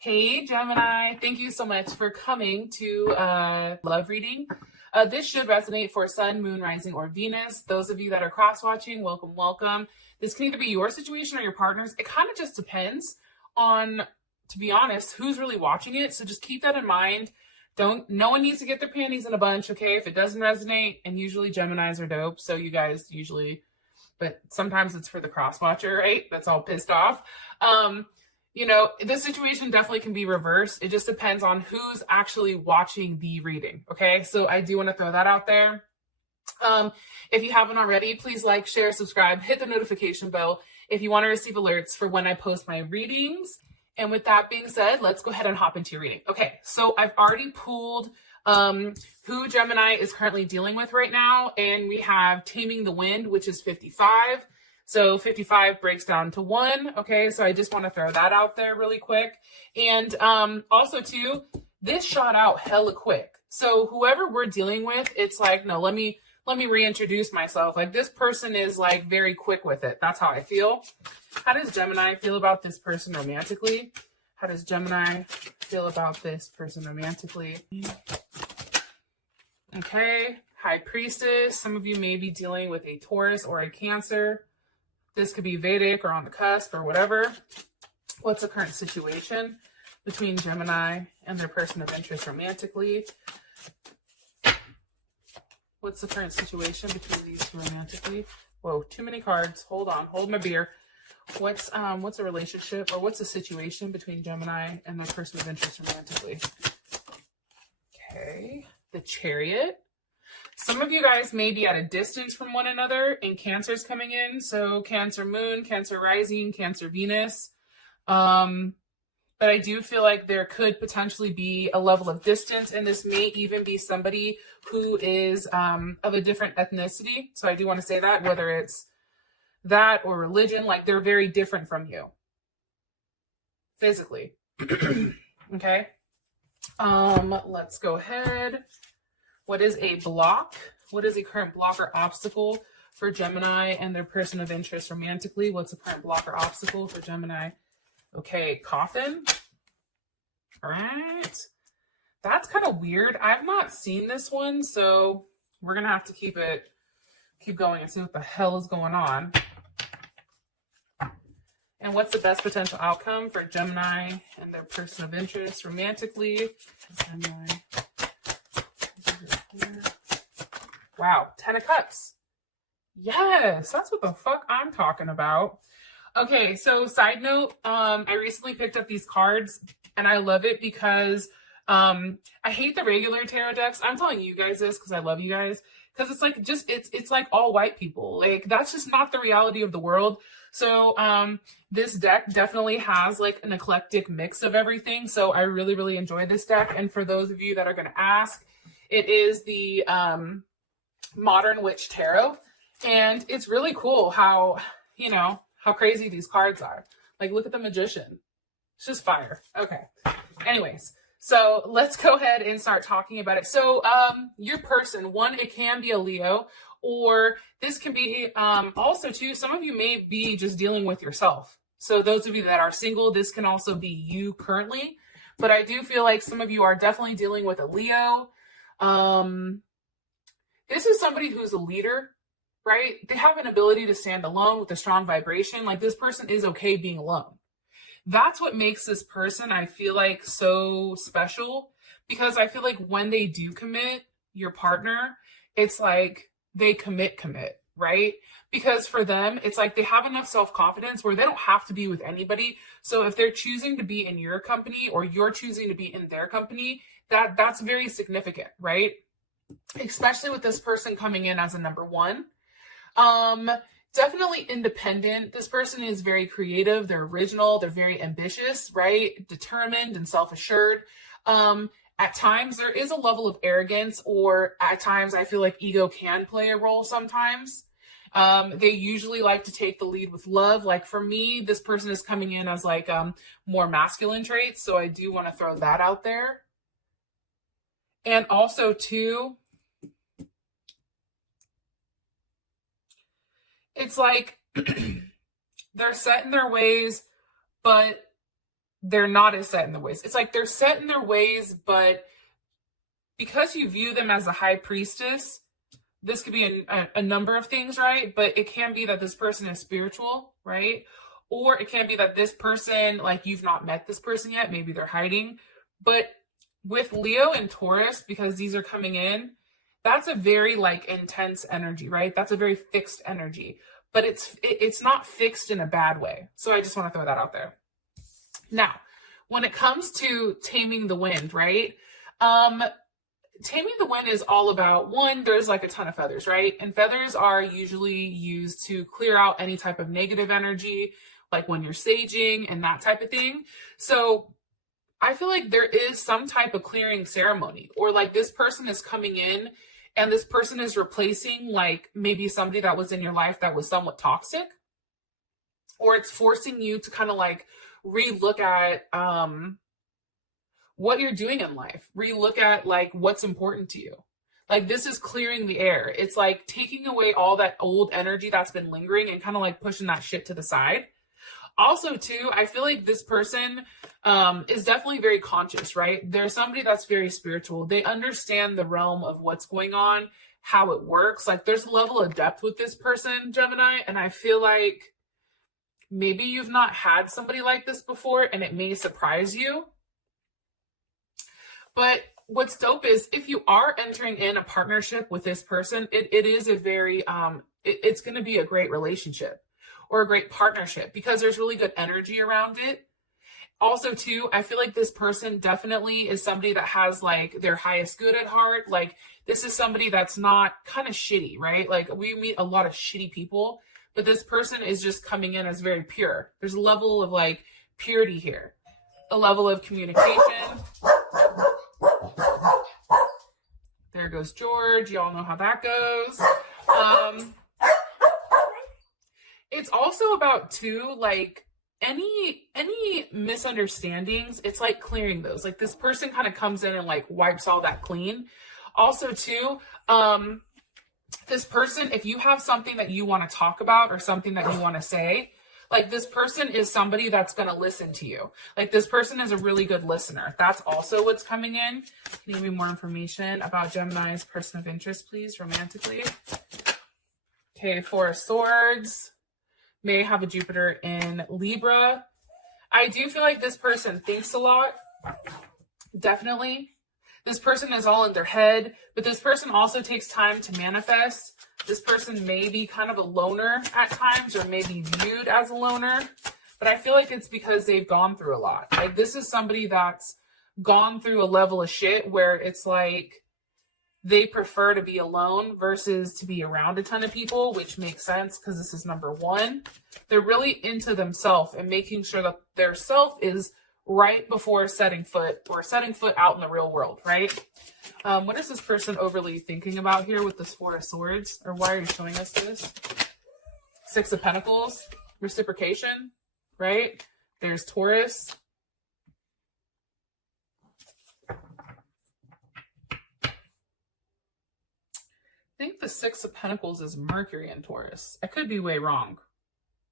Hey Gemini, thank you so much for coming to love reading. This should resonate for Sun, Moon, Rising, or Venus. Those of you that are cross-watching, welcome, welcome. This can either be your situation or your partner's. It kind of just depends on, to be honest, who's really watching it. So just keep that in mind. No one needs to get their panties in a bunch, okay? If it doesn't resonate, and usually Geminis are dope, so you guys usually, but sometimes it's for the cross-watcher, right? That's all pissed off. This situation definitely can be reversed. It just depends on who's actually watching the reading, okay? So I do want to throw that out there. If you haven't already, please like, share, subscribe, hit the notification bell if you want to receive alerts for when I post my readings. And with that being said, let's go ahead and hop into your reading. Okay, so I've already pulled who Gemini is currently dealing with right now, and we have Taming the Wind, which is 55. So 55 breaks down to 1, okay? So I just want to throw that out there really quick. And also, too, this shot out hella quick. So whoever we're dealing with, it's like, no, let me reintroduce myself. Like, this person is, like, very quick with it. That's how I feel. How does Gemini feel about this person romantically? How does Gemini feel about this person romantically? Okay, High Priestess. Some of you may be dealing with a Taurus or a Cancer. This could be Vedic or on the cusp or whatever. What's the current situation between Gemini and their person of interest romantically? What's the current situation between these two romantically? Whoa, too many cards. Hold on, hold my beer. What's a relationship, or what's the situation between Gemini and their person of interest romantically? Okay, the Chariot. Some of you guys may be at a distance from one another, and Cancer's coming in. So Cancer Moon, Cancer Rising, Cancer Venus. But I do feel like there could potentially be a level of distance, and this may even be somebody who is of a different ethnicity. So I do want to say that, whether it's that or religion, like they're very different from you physically. Okay. Let's go ahead. What is a block? What is a current block or obstacle for Gemini and their person of interest romantically? What's a current block or obstacle for Gemini? Okay, Coffin. All right. That's kind of weird. I've not seen this one, so we're going to have to keep going and see what the hell is going on. And what's the best potential outcome for Gemini and their person of interest romantically? Gemini. Wow, 10 of Cups. Yes, that's what the fuck I'm talking about. Okay, so side note, I recently picked up these cards, and I love it because I hate the regular tarot decks. I'm telling you guys this because I love you guys. Because it's like it's like all white people. Like, that's just not the reality of the world. So this deck definitely has like an eclectic mix of everything. So I really, really enjoy this deck. And for those of you that are going to ask, it is the Modern Witch Tarot. And it's really cool how crazy these cards are. Like, look at the Magician. It's just fire. Okay. Anyways, so let's go ahead and start talking about it. So your person, one, it can be a Leo, or this can be also too, some of you may be just dealing with yourself. So those of you that are single, this can also be you currently. But I do feel like some of you are definitely dealing with a Leo. This is somebody who's a leader, right? They have an ability to stand alone with a strong vibration. Like, this person is okay being alone. That's what makes this person, I feel like, so special, because I feel like when they do commit, your partner, it's like they commit, right? Because for them, it's like they have enough self-confidence where they don't have to be with anybody. So if they're choosing to be in your company, or you're choosing to be in their company, that's very significant, right? Especially with this person coming in as a number one. Definitely independent. This person is very creative. They're original. They're very ambitious, right? Determined and self-assured. At times there is a level of arrogance, or at times I feel like ego can play a role sometimes. They usually like to take the lead with love. Like, for me, this person is coming in as like more masculine traits. So I do want to throw that out there. And also too, it's like they're set in their ways, but they're not as set in their ways. It's like they're set in their ways, but because you view them as a high priestess, this could be a number of things, right? But it can be that this person is spiritual, right? Or it can be that this person, like, you've not met this person yet. Maybe they're hiding. But with Leo and Taurus, because these are coming in, that's a very like intense energy, right? That's a very fixed energy, but it's not fixed in a bad way. So I just want to throw that out there. Now, when it comes to taming the wind, right? Taming the wind is all about, one, there's like a ton of feathers, right? And feathers are usually used to clear out any type of negative energy, like when you're saging and that type of thing. So I feel like there is some type of clearing ceremony, or like this person is coming in and this person is replacing like maybe somebody that was in your life that was somewhat toxic, or it's forcing you to kind of like relook at what you're doing in life, relook at like what's important to you. Like this is clearing the air. It's like taking away all that old energy that's been lingering and kind of like pushing that shit to the side. Also too, I feel like this person is definitely very conscious, right? They're somebody that's very spiritual. They understand the realm of what's going on, how it works. Like there's a level of depth with this person, Gemini. And I feel like maybe you've not had somebody like this before and it may surprise you. But what's dope is if you are entering in a partnership with this person, it is a very, it's going to be a great relationship or a great partnership because there's really good energy around it. Also too, I feel like this person definitely is somebody that has like their highest good at heart. Like this is somebody that's not kind of shitty, right? Like we meet a lot of shitty people, but this person is just coming in as very pure. There's a level of like purity here, a level of communication. There goes George. Y'all know how that goes. It's also about too, like any misunderstandings. It's like clearing those. Like this person kind of comes in and like wipes all that clean. Also too, this person, if you have something that you want to talk about or something that you want to say, like this person is somebody that's going to listen to you. Like this person is a really good listener. That's also what's coming in. Can you give me more information about Gemini's person of interest, please, romantically? Okay, Four of Swords. May have a Jupiter in Libra. I do feel like this person thinks a lot. Definitely. This person is all in their head, but this person also takes time to manifest. This person may be kind of a loner at times or may be viewed as a loner, but I feel like it's because they've gone through a lot. Like this is somebody that's gone through a level of shit where it's like they prefer to be alone versus to be around a ton of people, which makes sense because this is number one. They're really into themselves and making sure that their self is right before setting foot out in the real world, right? What is this person overly thinking about here with this Four of Swords? Or why are you showing us this? Six of Pentacles, reciprocation, right? There's Taurus. I think the Six of Pentacles is Mercury in Taurus. I could be way wrong.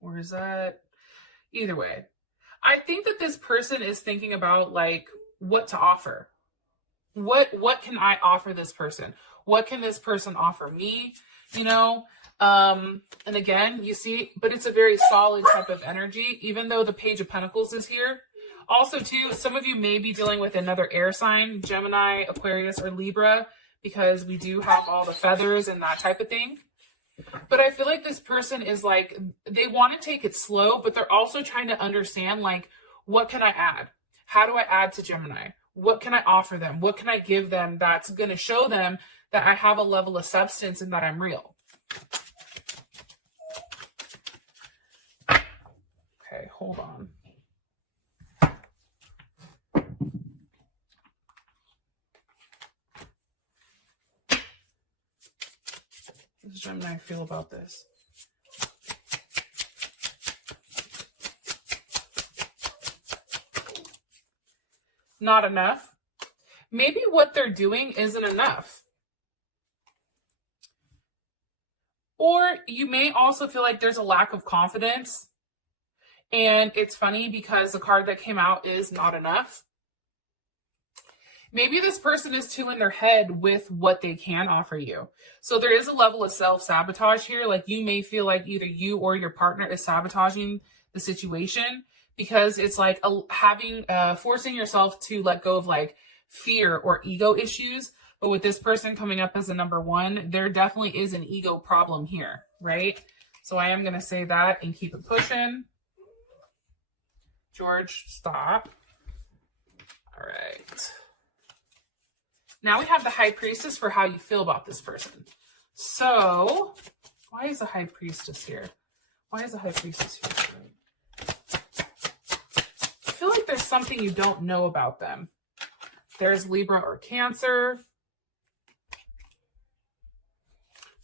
Or is that? Either way. I think that this person is thinking about like what to offer. What can I offer this person? What can this person offer me? You know? And again, you see, but it's a very solid type of energy, even though the Page of Pentacles is here. Also too, some of you may be dealing with another air sign, Gemini, Aquarius, or Libra, because we do have all the feathers and that type of thing. But I feel like this person is like, they want to take it slow, but they're also trying to understand, like, what can I add? How do I add to Gemini? What can I offer them? What can I give them that's going to show them that I have a level of substance and that I'm real? Okay, hold on. How does Gemini feel about this? Not enough. Maybe what they're doing isn't enough. Or you may also feel like there's a lack of confidence And it's funny because the card that came out is not enough. Maybe this person is too in their head with what they can offer you. So there is a level of self-sabotage here. Like you may feel like either you or your partner is sabotaging the situation because it's like forcing yourself to let go of like fear or ego issues. But with this person coming up as a number one, there definitely is an ego problem here, right? So I am going to say that and keep it pushing. George, stop. All right. Now we have the High Priestess for how you feel about this person. So, why is the High Priestess here? Why is the High Priestess here? I feel like there's something you don't know about them. There's Libra or Cancer.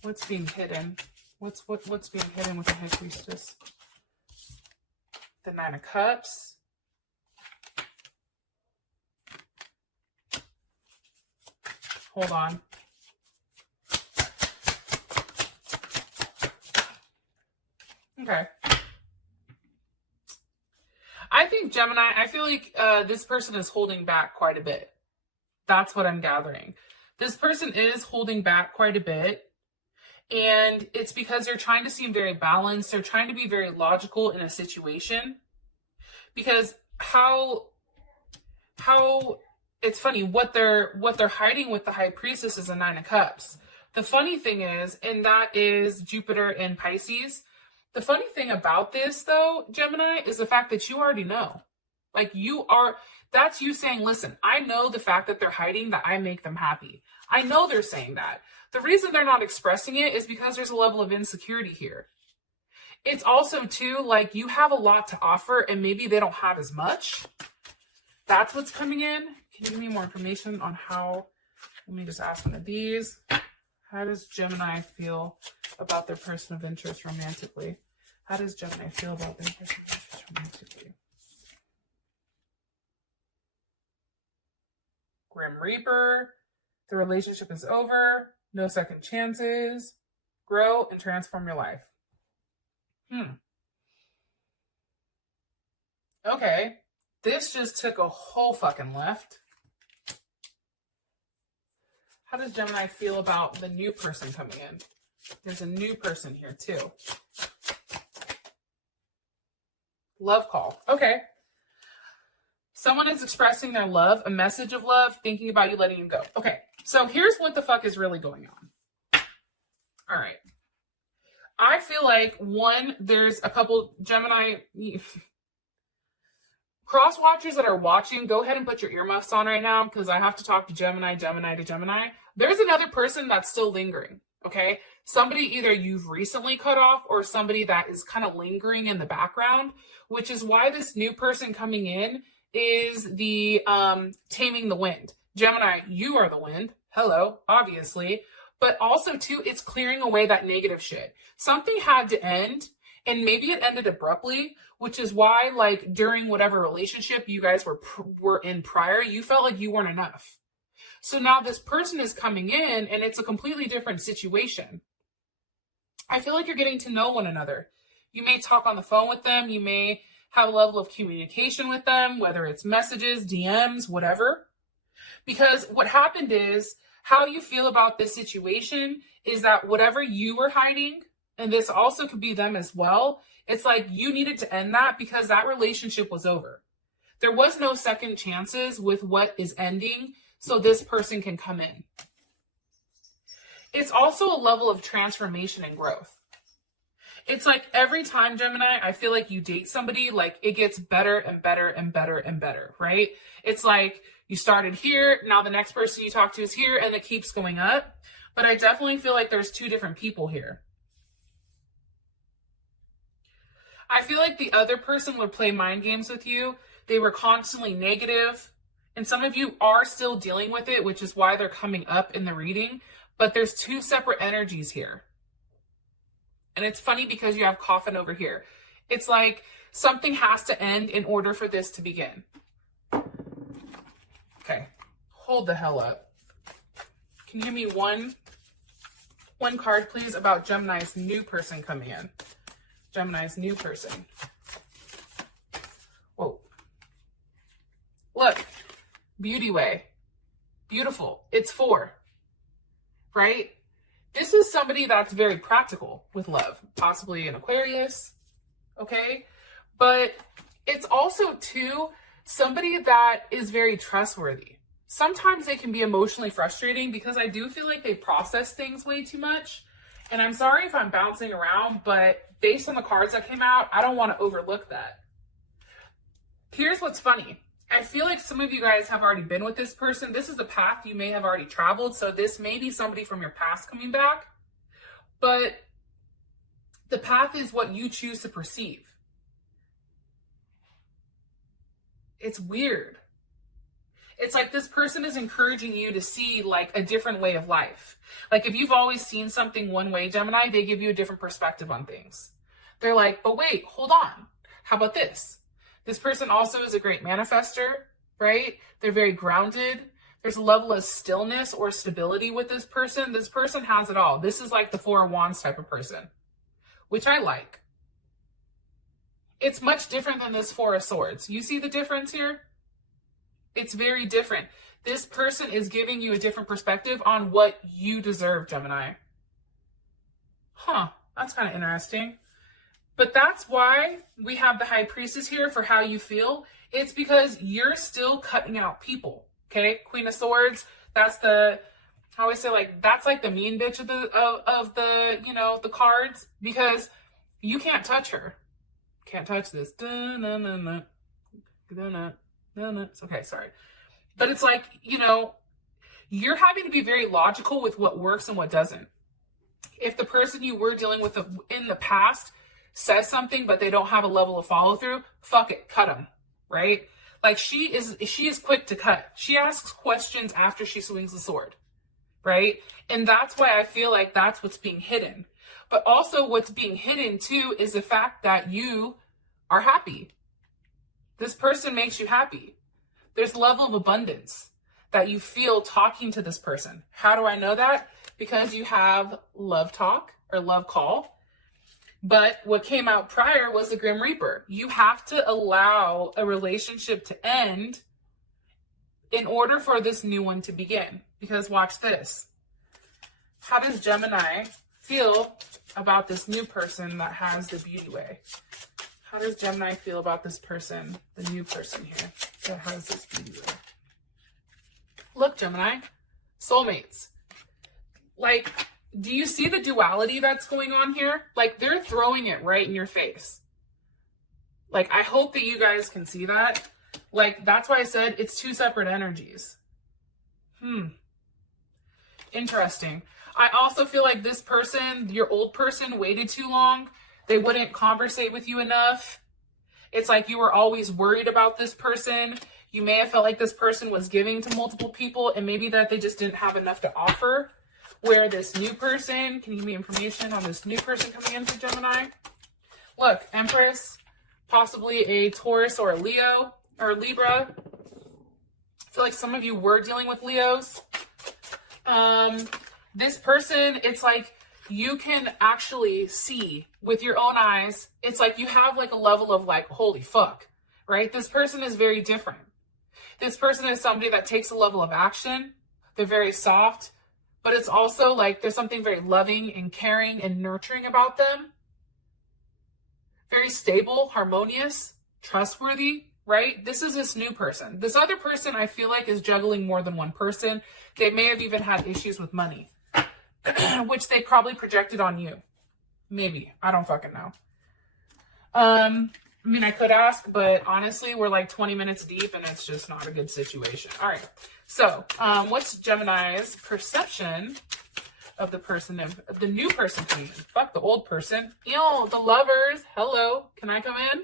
What's being hidden? What's being hidden with the High Priestess? The Nine of Cups. Hold on. Okay. I think Gemini, I feel like this person is holding back quite a bit. That's what I'm gathering. This person is holding back quite a bit. And it's because they're trying to seem very balanced. They're trying to be very logical in a situation. Because how it's funny, what they're hiding with the High Priestess is a Nine of Cups. The funny thing is, and that is Jupiter in Pisces. The funny thing about this though, Gemini, is the fact that you already know. Like that's you saying, listen, I know the fact that they're hiding that I make them happy. I know they're saying that. The reason they're not expressing it is because there's a level of insecurity here. It's also too, like you have a lot to offer and maybe they don't have as much. That's what's coming in. Can you give me more information on how, let me just ask one of these. How does Gemini feel about their person of interest romantically? How does Gemini feel about their person of interest romantically? Grim Reaper. The relationship is over. No second chances. Grow and transform your life. Okay. This just took a whole fucking left. How does Gemini feel about the new person coming in? There's a new person here too. Love call. Okay. Someone is expressing their love, a message of love, thinking about you, letting you go. Okay. So here's what the fuck is really going on. All right. I feel like there's a couple Gemini cross watchers that are watching. Go ahead and put your earmuffs on right now because I have to talk to Gemini to Gemini. There's another person that's still lingering. Okay. Somebody either you've recently cut off or somebody that is kind of lingering in the background, which is why this new person coming in is the taming the wind. Gemini, you are the wind. Hello, obviously. But also, too, it's clearing away that negative shit. Something had to end, and maybe it ended abruptly, which is why, like, during whatever relationship you guys were in prior, you felt like you weren't enough. So now this person is coming in, and it's a completely different situation. I feel like you're getting to know one another. You may talk on the phone with them. You may have a level of communication with them, whether it's messages, DMs, whatever. Because what happened is, how you feel about this situation is that whatever you were hiding, and this also could be them as well, it's like you needed to end that because that relationship was over. There was no second chances with what is ending, so this person can come in. It's also a level of transformation and growth. It's like every time, Gemini, I feel like you date somebody, like it gets better and better and better and better, right? It's like you started here, now the next person you talk to is here, and it keeps going up. But I definitely feel like there's two different people here. I feel like the other person would play mind games with you. They were constantly negative. And some of you are still dealing with it, which is why they're coming up in the reading. But there's two separate energies here. And it's funny because you have coffin over here. It's like something has to end in order for this to begin. Okay, hold the hell up. Can you give me one card, please, about Gemini's new person coming in? Gemini's new person. Look, beauty way. Beautiful. It's 4, right? This is somebody that's very practical with love, possibly an Aquarius, okay? But it's also, too, somebody that is very trustworthy. Sometimes they can be emotionally frustrating because I do feel like they process things way too much. And I'm sorry if I'm bouncing around, but based on the cards that came out, I don't want to overlook that. Here's what's funny. I feel like some of you guys have already been with this person. This is the path you may have already traveled. So this may be somebody from your past coming back. But the path is what you choose to perceive. It's weird. It's like this person is encouraging you to see like a different way of life. Like if you've always seen something one way, Gemini, they give you a different perspective on things. They're like, but wait, hold on. How about this? This person also is a great manifester, right? They're very grounded. There's a level of stillness or stability with this person. This person has it all. This is like the 4 of Wands type of person, which I like. It's much different than this 4 of Swords. You see the difference here? It's very different. This person is giving you a different perspective on what you deserve, Gemini. Huh, that's kind of interesting. But that's why we have the High Priestess here for how you feel. It's because you're still cutting out people, okay? Queen of Swords, that's the, I always say like, that's like the mean bitch of the you know, the cards, because you can't touch her. Can't touch this. Okay, sorry. But it's like, you know, you're having to be very logical with what works and what doesn't. If the person you were dealing with in the past says something, but they don't have a level of follow through, fuck it, cut them, right? Like she is quick to cut. She asks questions after she swings the sword, right? And that's why I feel like that's what's being hidden. But also what's being hidden too is the fact that you are happy. This person makes you happy. There's a level of abundance that you feel talking to this person. How do I know that? Because you have love talk or love call. But what came out prior was the Grim Reaper. You have to allow a relationship to end in order for this new one to begin. Because watch this. How does Gemini feel about this new person that has the beauty way? How does Gemini feel about this person, the new person here that has this beauty way? Look, Gemini, soulmates. Like, do you see the duality that's going on here? Like, they're throwing it right in your face. Like, I hope that you guys can see that. Like, that's why I said it's 2 separate energies. Interesting. I also feel like this person, your old person, waited too long. They wouldn't conversate with you enough. It's like you were always worried about this person. You may have felt like this person was giving to multiple people and maybe that they just didn't have enough to offer. Where this new person, can you give me information on this new person coming in for Gemini? Look, Empress, possibly a Taurus or a Leo or a Libra. I feel like some of you were dealing with Leos. This person, it's like you can actually see with your own eyes. It's like you have like a level of like, holy fuck, right? This person is very different. This person is somebody that takes a level of action. They're very soft, but it's also like there's something very loving and caring and nurturing about them. Very stable, harmonious, trustworthy, right? This is this new person. This other person I feel like is juggling more than one person. They may have even had issues with money, which they probably projected on you. Maybe. I don't fucking know. I mean, I could ask, but honestly, we're like 20 minutes deep and it's just not a good situation. All right. So, what's Gemini's perception of the person, of the new person coming in? Fuck the old person. Ew, the lovers. Hello. Can I come in?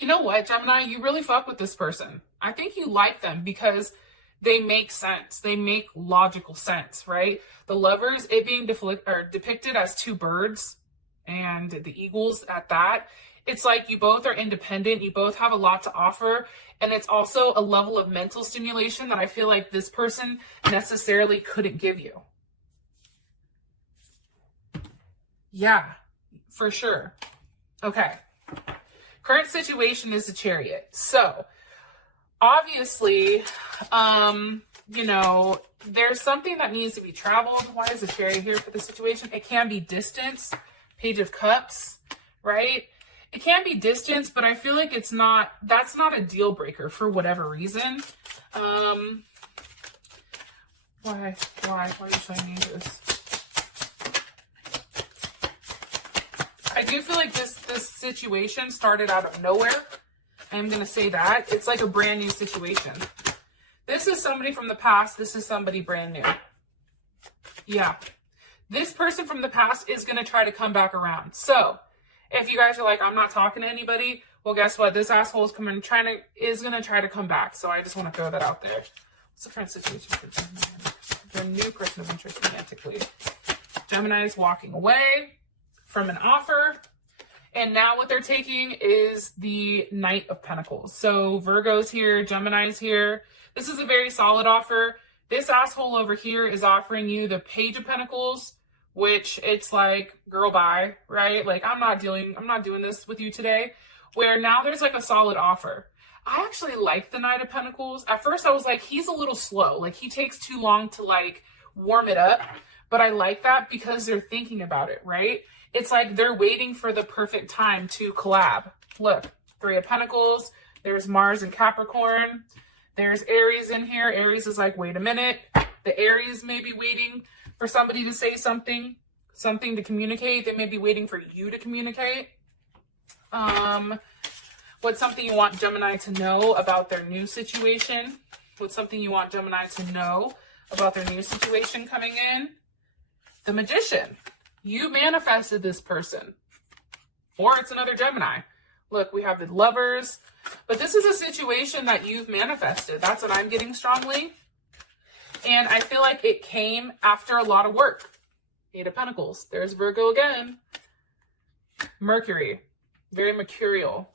You know what, Gemini? You really fuck with this person. I think you like them because they make sense. They make logical sense, right? The lovers, it being depicted as 2 birds and the eagles at that. It's like you both are independent. You both have a lot to offer. And it's also a level of mental stimulation that I feel like this person necessarily couldn't give you. Yeah, for sure. Okay. Current situation is the Chariot. So obviously, you know, there's something that needs to be traveled. Why is the cherry here for the situation? It can be distance, Page of Cups, right? It can be distance, but I feel like that's not a deal breaker for whatever reason. Why are you showing me this? I do feel like this situation started out of nowhere. I'm going to say that. It's like a brand new situation. This is somebody from the past. This is somebody brand new. Yeah. This person from the past is going to try to come back around. So if you guys are like, I'm not talking to anybody, well, guess what? This asshole is going to try to come back. So I just want to throw that out there. What's the current situation for Gemini? Their new person of interest romantically. Gemini is walking away from an offer. And now what they're taking is the Knight of Pentacles. So Virgo's here, Gemini's here. This is a very solid offer. This asshole over here is offering you the Page of Pentacles, which it's like, girl, bye, right? Like, I'm not doing this with you today. Where now there's like a solid offer. I actually like the Knight of Pentacles. At first I was like, he's a little slow. Like, he takes too long to like warm it up. But I like that because they're thinking about it, right? It's like they're waiting for the perfect time to collab. Look, Three of Pentacles. There's Mars and Capricorn. There's Aries in here. Aries is like, wait a minute. The Aries may be waiting for somebody to say something to communicate. They may be waiting for you to communicate. What's something you want Gemini to know about their new situation? What's something you want Gemini to know about their new situation coming in? The Magician. You manifested this person. Or it's another Gemini. Look, we have the Lovers. But this is a situation that you've manifested. That's what I'm getting strongly. And I feel like it came after a lot of work. Eight of Pentacles. There's Virgo again. Mercury. Very mercurial.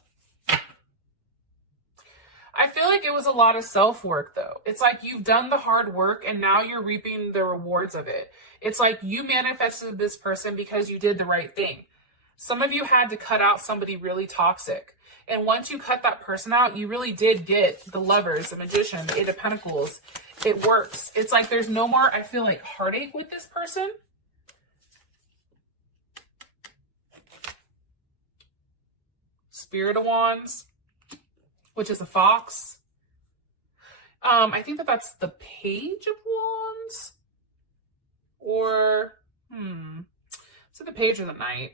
I feel like it was a lot of self-work, though. It's like you've done the hard work and now you're reaping the rewards of it. It's like you manifested this person because you did the right thing. Some of you had to cut out somebody really toxic. And once you cut that person out, you really did get the Lovers, the Magician, the Eight of Pentacles. It works. It's like there's no more, I feel like, heartache with this person. Spirit of Wands, which is a fox. I think that's the Page of Wands. Or, is it the Page or the Knight?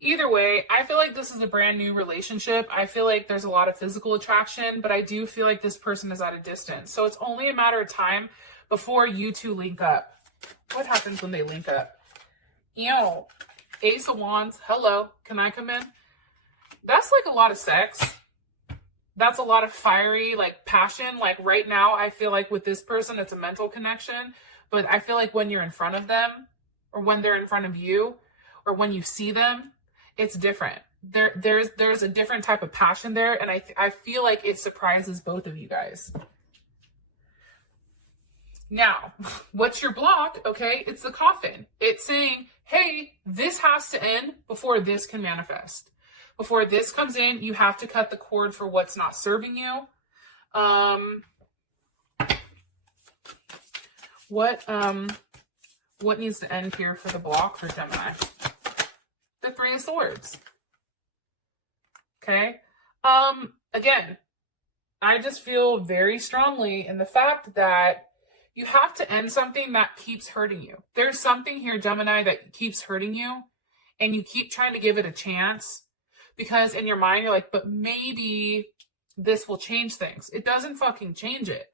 Either way, I feel like this is a brand new relationship. I feel like there's a lot of physical attraction, but I do feel like this person is at a distance. So it's only a matter of time before you two link up. What happens when they link up? Ew. Ace of Wands. Hello. Can I come in? That's like a lot of sex. That's a lot of fiery, like, passion. Like, right now, I feel like with this person, it's a mental connection. But I feel like when you're in front of them, or when they're in front of you, or when you see them, it's different. There's a different type of passion there, and I feel like it surprises both of you guys. Now, what's your block? Okay, it's the Coffin. It's saying, hey, this has to end before this can manifest. Before this comes in, you have to cut the cord for what's not serving you. What needs to end here for the block for Gemini? The Three of Swords. Okay. Again, I just feel very strongly in the fact that you have to end something that keeps hurting you. There's something here, Gemini, that keeps hurting you, and you keep trying to give it a chance because in your mind, you're like, but maybe this will change things. It doesn't fucking change it.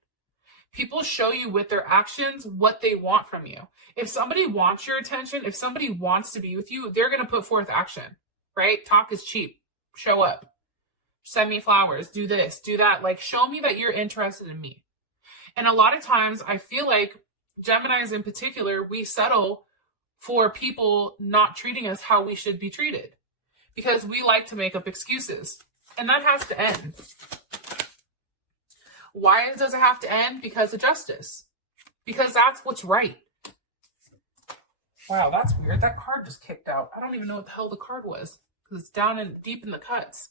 People show you with their actions what they want from you. If somebody wants your attention, if somebody wants to be with you, they're going to put forth action, right? Talk is cheap. Show up. Send me flowers. Do this, do that. Like, show me that you're interested in me. And a lot of times I feel like Geminis in particular, we settle for people not treating us how we should be treated because we like to make up excuses, and that has to end. Why does it have to end? Because of justice. Because that's what's right. Wow, that's weird. That card just kicked out. I don't even know what the hell the card was because it's down and deep in the cuts.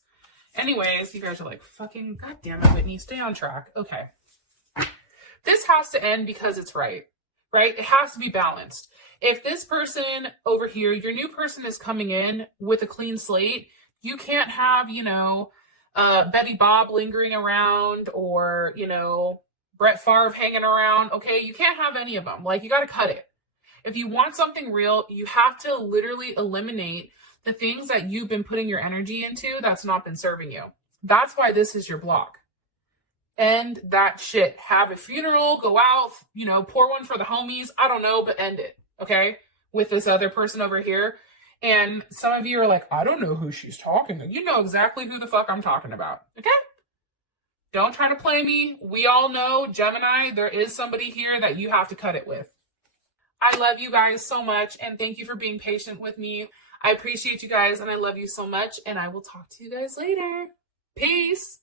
Anyways, you guys are like, fucking goddamn it, Whitney, stay on track. Okay. This has to end because it's right? It has to be balanced. If this person over here, your new person is coming in with a clean slate, you can't have, Betty Bob lingering around or, Brett Favre hanging around. Okay. You can't have any of them. Like, you got to cut it. If you want something real, you have to literally eliminate the things that you've been putting your energy into that's not been serving you. That's why this is your block. End that shit. Have a funeral, go out, pour one for the homies. I don't know, but end it. Okay? With this other person over here. And some of you are like, I don't know who she's talking to. You know exactly who the fuck I'm talking about. Okay? Don't try to play me. We all know, Gemini, there is somebody here that you have to cut it with. I love you guys so much, and thank you for being patient with me. I appreciate you guys, and I love you so much, and I will talk to you guys later. Peace.